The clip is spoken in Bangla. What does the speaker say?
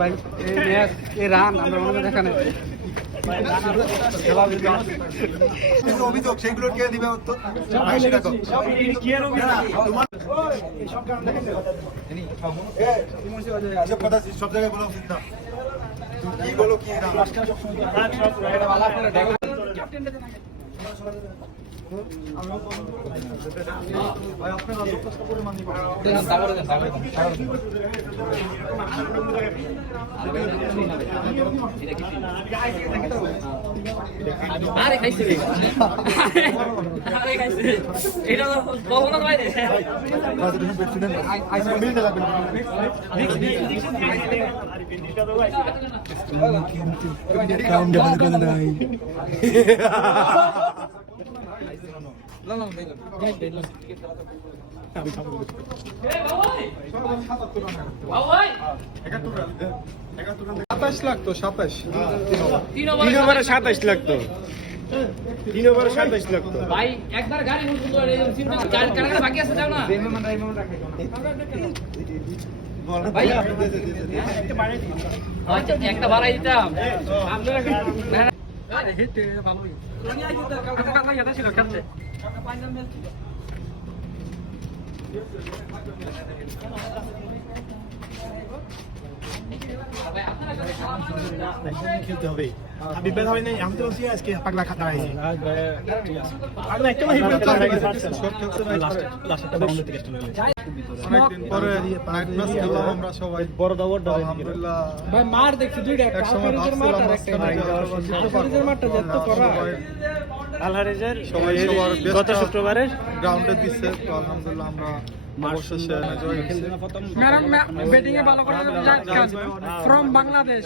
ভাই এই ম্যাচ এই রান আমরা মনে দেখানে অভিযোগ সেগুলো কে দিবে উত্তর? সব জায়গায় বলা উচিত না। কি বলো কি আরে খাইছে এটা কখনো হয় সাতাশ লাখ তো 27 তিন ওভারে 27 লাখ তো 3 ওভারে 27 লাখ তো ভাই একবার গাড়ি হুজুর তো এই সিমটা কার বাকি আছে যাও না ভাই আচ্ছা একটা বাড়াই দিতাম আরে হিট ভালোই কাকা ইয়াদা ছিল খেলতে খেলতে হবে আমি বের হয় নাই আমি তো বসি আজকে পাগলা খাতা আইছি আর না একটা মাহি শর্ট খেলতে নাই লাস্টটা বন্ধ থেকে স্টার্ট হলো অনেকদিন পরে নাইট ম্যাচ খেললাম আমরা সবাই বড় দাবর আলহামদুলিল্লাহ। ভাই মার দেখছি দুইটা এক সময় ভাবছিলাম আলহারিজের মাঠটা যত করা আলহারিজের সবাই সবার গত শুক্রবারে গ্রাউন্ডে দিচ্ছে তো আলহামদুলিল্লাহ আমরা অবশেষে ম্যাডাম ব্যাটিং এ ভালো করে ফ্রম বাংলাদেশ।